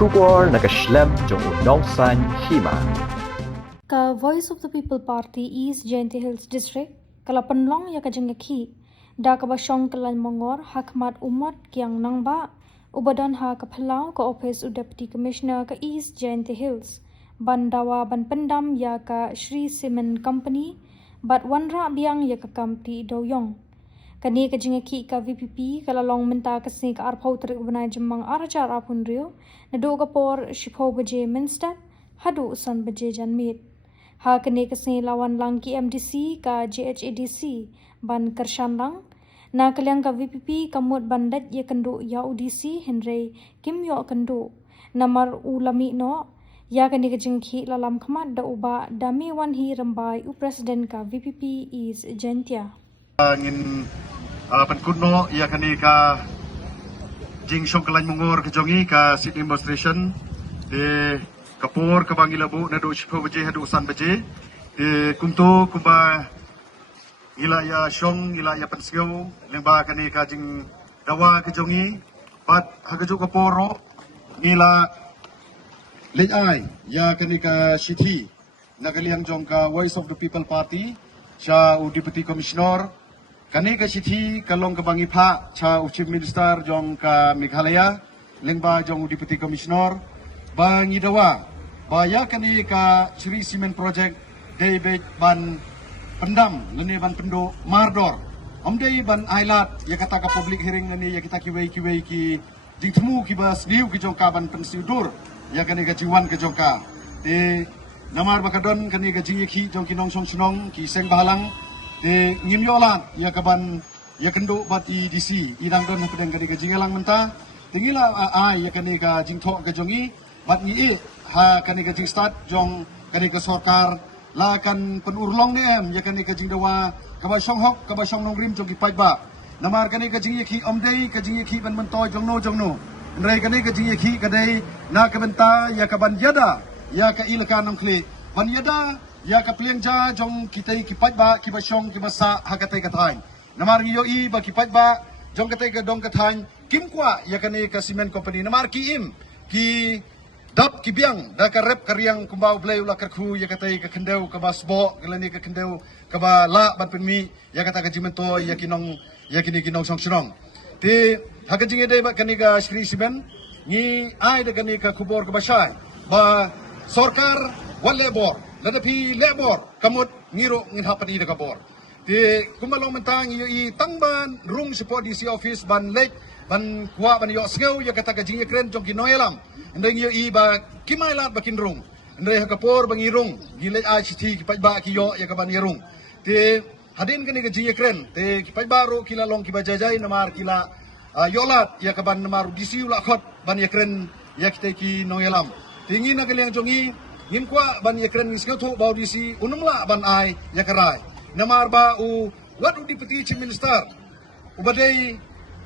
Kubor nakaslem jong unongsan hima. Ka Voice of the People Party East Jaintia Hills District kala penlong ya kajengaki da ka basyong kalan mongor hakmat umat kiang nangba ubadan ha ka phalau ka office u deputy commissioner ka East Jaintia Hills bandawa ban pendam ya ka Shri Cement Company bat wanra biang ya ka kamti doyong kani kajengaki ka VPP kala long menta ka sing ka arpau tarik banai jemang arajar apun rio nado ka por shipho baje minster hadu san baje janmit ha kene kasih lawan lang ki MDC ka JHADC ban kershan lang na kaliang ka VPP kamut bandat ye kendo ya UDC Henry Kim yo kendo namar ulami no ya kene kejengki lalam khamat da uba dami wan hi rambai u president ka VPP is Jaintia ngin penkuno ya kene ka jing syong kalan mungor kejongi ka sit demonstration de kapur ke bangilabu nado shipo baje hadu usan baje kumto kumba ila ya syong ila ya pensiu lemba kani ka jing dawa kejongi pat hagaju kaporo ila lejai ya kani ka city nagaliang jong ka Voice of the People Party cha u deputy commissioner kani ka city kalong ka bangipa cha u chief minister jong ka Meghalaya lengba jong u deputy commissioner bangi dawa baya kani ka Shri Cement Project David ban pendam leni ban pendo mardor omdei ban ailat ya kata ka public hearing ni ya kita kiwei ki dingtemu ki bas niu ki jongka ban pensiudur ya kani ka jiwan ke jongka te namar bakadon kani ka jingi ki jong kinong song sunong ki seng bahalang te ngimyola ya ka ban ya kendo bat DC idang don pedang kani ka jingelang menta tingila ya kani ka jingtho ka jongi bat ngiil ha kani ka jing start jong kani ka sorkar la kan penurlong ni ya kani ka jing dawa ka ba song hok ka ba song nong rim jong ki pai ba namar kani ka jing ki omdei ka jing ki ban mentoy jong no ndrai kani ka jing ki ka dei na ka benta ya ka ban yada ya ka ilka nong kli ban yada ya ka pliengja jong kitai ki pai ba ki ba song ki ba sa ha ka tai ka thai namar ngiyo i ba ki pai ba jong ka tai ka dong ka thai kim kwa ya kani ka cement company namar ki im ki dap kibiang da ka rep karyang kumbau blay ula karku ya katai ka kendeu ka basbo galani ka kendeu ka ba la ban penmi ya kata ka jimento ya kini kinong song sunong ti haka jinge de ba kani ka Shri Cement ni ai de kani ka kubor ka basai ba sorkar wal lebor ladapi lebor kamut ngiro ngin hapani de kabor ti kumalong mentang i tangban room support DC office ban lek ban kuwa ban yo sngeu ya kata ka jinge kren jong kinoyelam ndeng yo iba kimailat bakin rung ndre hakapor bangirung gile ICT kipajba kiyo ya kaban yerung te hadin kani ka jiye kren te kipajba ro kila long kibajajai namar kila yolat ya kaban namar DC ula khot ban ya kren ya kita ki noyelam tingin na kaliang jongi ngin kwa ban ya kren ngiskew tho baw DC unumla ban ai ya karai namar ba u wadu deputy chief minister ubadai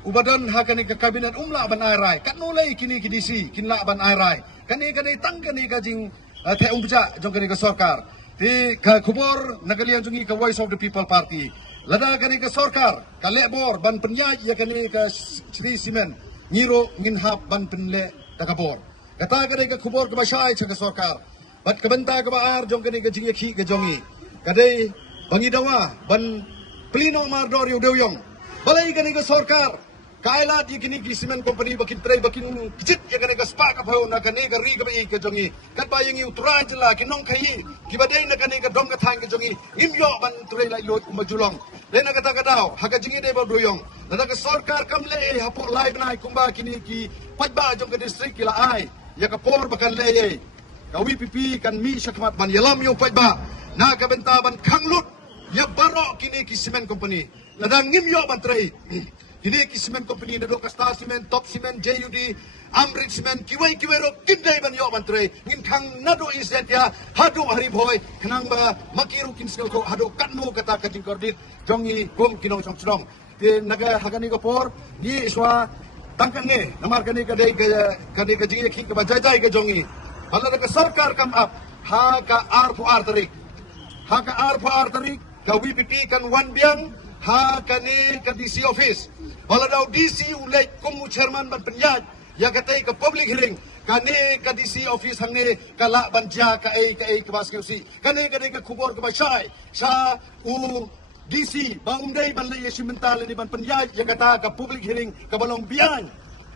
ubadan hakani ka kabinet umla ban airai kat nolai kini ki DC kinla ban airai kani tang kani ka jing the umpja jong kani ka sorkar ti ka khubor nagaliang jungi ka Voice of the People Party lada kani ka sorkar ka lebor ban penyaj ya kani ka Shri Cement ngiro ngin hap ban penle ta kabor kata kani ka khubor ka basai cha ka sorkar bat ka benta ka baar jong kani ka jing ki ka jongi kadai bangi dawa ban plino mardor yu deuyong balai kani ka sorkar Kaila di kini ki cement company bakin tray bakin kicit ya kani ka spa ka phau na kani ka ri ka bai ka jongi kat ba yang utran jela kinong khai ki badai na kani ka dong ka thang ka jongi imyo ban tray lai lot majulong le na kata kadao haga jingi de ba doyong na ka sarkar kamle hapo live na kumba kini ki pajba jong ka district kila ai ya ka por bakan le ka WPP kan mi syakmat ban yalam yo pajba na ka benta ban khanglut ya baro kini ki cement company ladang imyo ban tray Kini ki cement company na do Star Cement, Top Cement, JUD, Amrit Cement, kiway ro kinday ban yo bantre ngin khang nado Jaintia hadu hari boy kanang ba makiru kin skill ko hadu kanno kata ka jingkordit jongi gum kinong song song te naga hagani ko por ni iswa tangkang nge namar kani ka dai ka jingi ki ka bajai ka jongi hala ka sarkar kam up ha ka R4R tarik ka WPP kan wan biang ha kani ka DC office wala daw DC ulay kumu chairman ban penyaj ya katay ka public hearing kani ka DC office hangne kala banja ka ai ka bas si kani ka kubor ka basai sa DC bangdai ban le simental ni ban penyai yang kata ka public hearing ka balong biang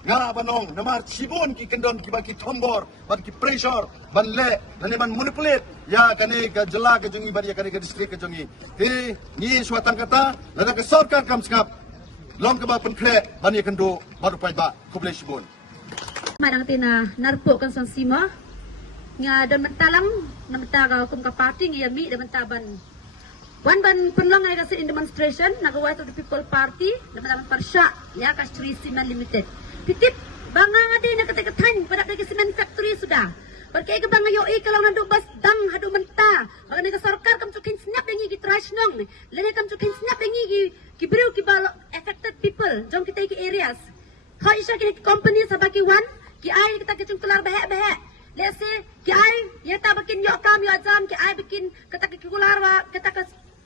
nga banong namar sibon ki kendon ki baki tombor ban ki pressure ban le nani ban manipulate ya kani ka jela ka jongi ban ya kani ka district ka jongi ni suatan kata lada ka sarkar kam skap long ka ba penkle ban ya kendo baru pai ba kuble sibon madang tina narpo kan son sima nga dan mentalang na mentaga hukum ka party nga mi dan mentaban wan ban penlong ay kasi in demonstration nagawa to the people party na mentaban parsya ya ka Sri Cement Limited pitip banga nga din nakatikatan pada kay cement factory sudah perkay ka banga yo kalau nandu bas dang hadu menta banga ni ka sarkar kam chukin snap yang gi trash nong lene kam chukin snap yang gi briu ki balo affected people jong kita ki areas ha isa ki company sabaki wan ki ai kita kecung kelar bahak let's say ki ai ya ta bikin yo kam yo jam ki ai bikin kata ki kular wa kata ka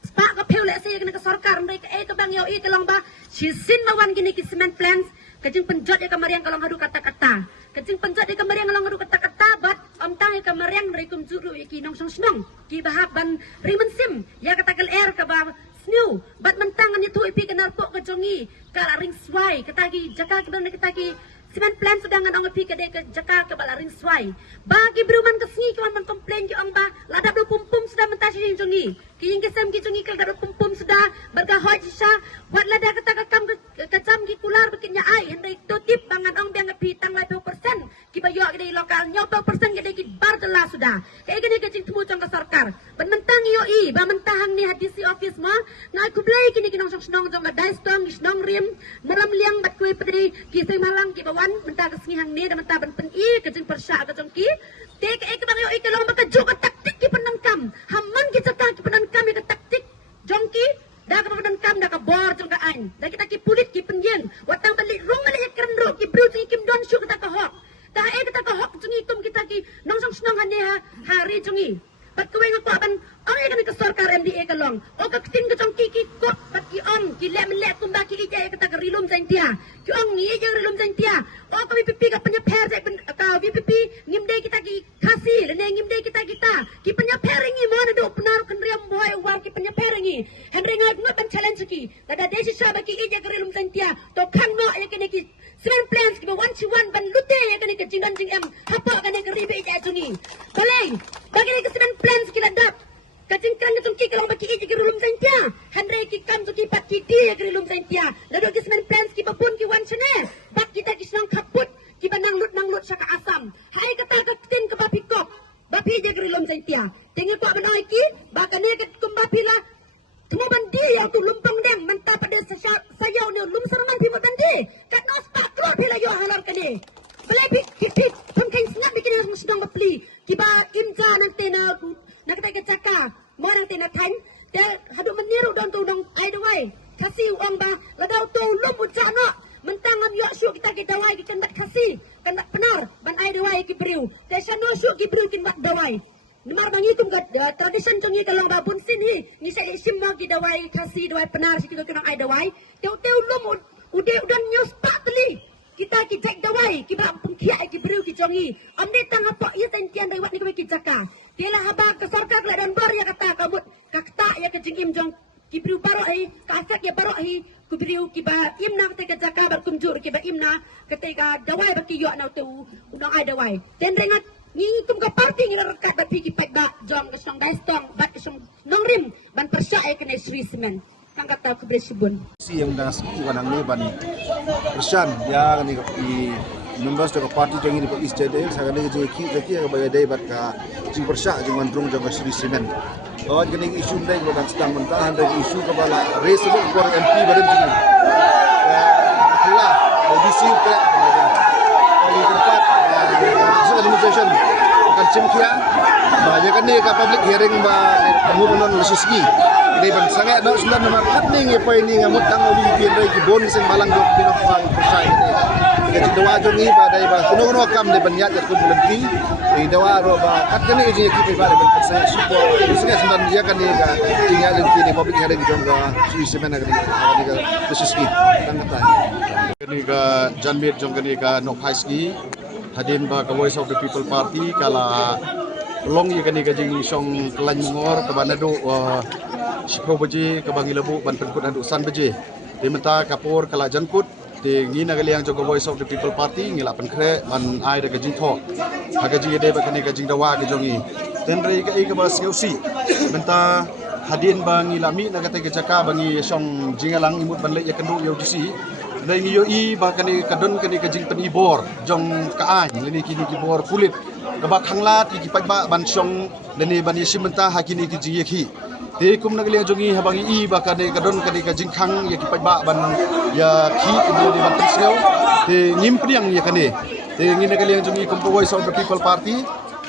spa ka peu let's say ka sarkar mereka ka bang yo kalau ba sisin mawan gini ki cement plants kecing penjot ya kamariang kalau ngadu kata-kata kecing penjot ya kamariang kalau ngadu kata-kata bat amtang ya kamariang rekum juru iki nong snong ki bahak ban rimen sim ya kata kel air ka ba snew bat mentangan itu ipi kenal pok kejongi ka ring swai kata ki jaka kita ki cement plant sudangan ang ipi kade ke jaka ke bala ring swai bagi beruman kesni kawan man komplain ki ang ba lada do pumpum sudah mentasi jing jongi ki yang kesem ki jongi kal da pumpum sudah bergahoj sha wat lada kata ka kam kacam ki kular bikinnya ai hendai tutip bangan ang biang ipi tang 20% ki bayo kade lokal nyo 20% kade ki bar dela sudah kay gani kecing temu jong ka sarkar ban mentang yo i ba mentahang ni hadisi office ma ngai kublai kini kinong snong jong ga dai stong snong rim meram liang bat kue pedri ki sai malang ki bawan mentah kesngihang ni dan mentah ban pen i kecing persya ka jong ki tek ek bang yo i kalong ba kaju ka taktik ki penangkam hamman ki cakap ki penangkam ki taktik jong ki da ka penangkam da ka bor jong ka an da kita ki pulit ki penyen watang balik rong balik keren ro ki bru kim don syu kita ka hok da kita ka hok jong itum kita ki nong snong han ha hari jong i pat kuwe nga kwa ban ang ay ka sarkar MDA kalong o ka tin ka jong ki kot pat ki on ki le mele kumba ki ija ka ta rilum jain tia ki ong ni ija rilum jain tia o ka pipi ka panya pher jai ka pipi ngimde kita ki khasi le ne ngimde kita ki panya pheringi mo na do penar kan riam boy war ki panya pheringi henry ngai ngat ban challenge ki da desi sa ba ki ija rilum jain tia to khang no ya kene ki cement plants ki ba 1 ban lute ya kene ki jingan jing em hapa kene ki ribe ija jungi balai bagi ni cement plants ki ladap kacing kan kacung ki kalau baki iji ki rilum jain tia henry ki kam ki pat ki di ki rilum jain tia lado ki cement plants ki babun ki wan chane bak kita ki snang kaput ki banang lut saka asam hai kata ka tin ke bapi kop bapi je ki rilum jain tia tinggal ko banai ki bakane ke kumbapi la temu bandi yang tu lumpang deng mentah pada sayau ni lum serangan pi bandi kat nos pak keluar pila yo halar kene belebi ki pun kain snap bikin yang sedang beli ki ba imja nanti na kata ke caka mo nanti na tan dia hadu meniru don tu dong ai dawai kasih uang ba ladau tu lum ujana mentangan yo syuk kita ki dawai ki kendak kasih kendak benar ban ai dawai ki briu te sano syuk ki briu kin bak dawai Nemar bang itu tradition jongi kalau babun sini ni saya simmo ki dawai kasih dawai benar si kita kenang ai dawai teu lum udah nyos pak teli kita ki jek dawai ki ba pengkia ki briu ki jongi amde tang apa ia sentian dawai ni ki jaka kela haba ke sarkar la dan bar ya kata kabut kakta ya ke jingim jong ki briu baro ai ka afek ya baro ai ku briu ki ba imna ke jaka bar kumjur ki ba imna ketika dawai ba ki yo na tu udang ai dawai den rengat ni tum ka party ni rekat ba pigi pek ba jong ke song daistong ba song nongrim ban persya ai kene Sri Cement kang kata ku bersibun si yang dah ski kanang ni ban persian ya ni members dari parti jangan di East Jadel saya ni jadi ki bagi day bat ka jing persya jing mandrung jang Sri Cement oh jadi isu day bukan sedang mentah dari isu kepala race itu kuar MP badan jing lah DC kena kali tempat administration akan cimkia banyak kan ni ka public hearing ba pemurunan lesuski ini ban sangat nak sudah nomor kat ni apa ini ngamut tang obi pinrai ki bon sing balang dok pinok persai ini jadi doa jongi badai ba kuno kam de ban yat kun bulanti ni doa ro ba kat ni je ki ba ban persai support sangat sudah dia kan ni ka tinggal di public hearing jongga Sri Cement agri lesuski kan kata ni ka janmit jong ni ka nok high ski hadin ba ka Voice of the People Party kala long ye kani ka jing song Kelan Mongor ka banado Shipro baje ka bangilabu ban penkut adu san baje de menta kapur kala jankut de ngina galiang jo ka Voice of the People Party ngila penkre ban ai da ka jing tho ha ka jing de ba kani ka jing dawa ka jongi ten rei ka ba seusi menta hadin ba ngilami na ka jaka bangi song jingalang imut ban le ya kendu yo disi dai ni yo i ba kani kadon kani ka jing penibor jong ka ai leni kini ki bor kulit kabak hanglat ki pagba ban song leni ban simenta hakini ki jing yeki te kum nagli jongi habangi i ba kani kadon kani ka jing khang ya ki pagba ban ya ki di ban tseu te ngim priang ya kani te ngina kali jongi kum Voice of the People Party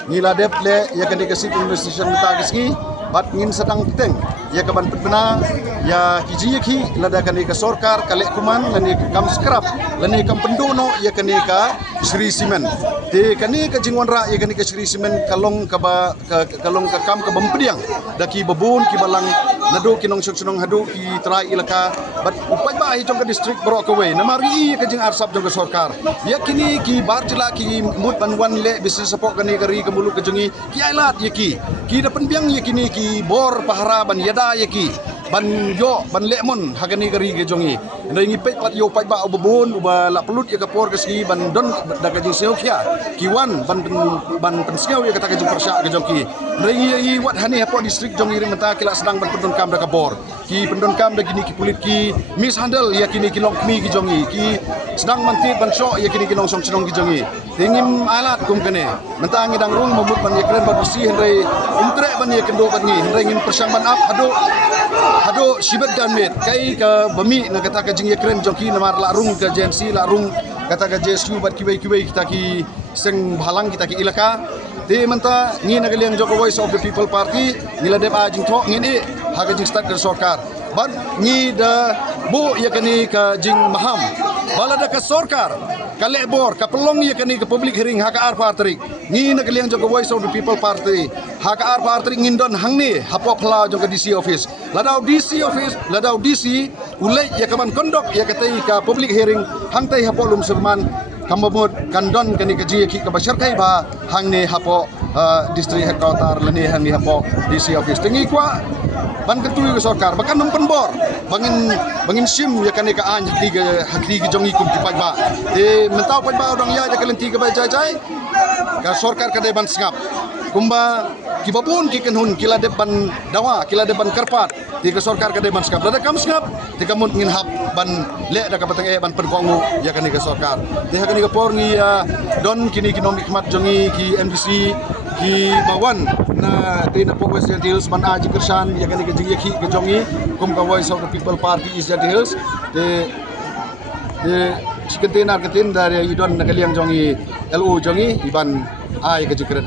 ngila dep le ya kani ka sit investigation ta kiski bat ngin sedang teng ya kaban pena ya kiji ki lada kani ka sorkar kale kuman lani kam scrap lani kam pendono ya kani ka Sri Simen te kani ka jingwan ra ya kani ka Sri Simen kalong ka ba kalong ka kam ka bampiang daki babun ki balang nadu kinong sunong hadu ki trai ilaka bat upai ba hi jong ka district bro ka we namari ka jing arsap jong ka sorkar ya kini ki barjila ki mut banwan le bisnes support kani kari ka mulu ka jongi ki ailat ya ki da penbiang ya kini ki bor pahara ban yada ya ki ban yo ban lemon hagani kari ke jongi ndai ngi pet pat yo pat ba obon uba la pelut ya kapor ke ski ban don da ka jing seo kya kiwan ban penskeu ya kata ka jing persya ke jongi ndai ngi wat hani hapo district jongi ring mata kila sedang ban pendon kam da kabor ki pendon kam da kini ki pulit ki mishandle ya kini ki lokmi ki jongi ki sedang manti ban syo ya kini ki nong song chinong ki jongi tingim alat kum kene menta ngi dang rung mabut ban ya kren ba bisi ndai intre ban ya kendo ban ngi ndai ngin persyang ban up hado sibet dan met kai ka bami na kata ka jing kren joki namar la rung ka jensi la rung kata ka jesu bat kibai kita ki seng bhalang kita ki ilaka de menta ngi na galiang joko Voice of the People Party ngila dep a jing thok ngini ha ka jing start ka sorkar ban ngi da bu ya kani ka jing maham balada ka sorkar kale bor ka pelong ya kani ka public hearing ha ka ar partrik ngi na galiang joko Voice of the People Party ha ka ar partrik ngindon hangni hapo phla joko DC office ladau DC ulai ya kaman kondok ya katai ka public hearing hangtai hapo lum surman kamamut kandon kani ka ji ki ka bashar kai ba hangne hapo district headquarter lani hangi hapo DC office tengi kwa ban ketui ke sorkar bahkan numpen bor bangin sim ya kani ka an hakri ki jongi kum ki pagba te mentau pagba odang ya kalenti ka ba jai ka sorkar ka ban singap kumba kibabun ki kenhun kila depan dawa kila depan karpat ti ka sorkar ka ban singap da kam singap ti kamun ngin hap ban le da ka patang ban perkongu ya kani ka sorkar te kani ka por ngi don kini kinomik mat jongi ki MDC ki bawan na tina po West Hills man aji kersan ya kani ka jing ki ka jongi kum ka Voice of the People Party is Hills te sikentin arketin dari idon nakaliang jongi LU jongi iban ai ka jikren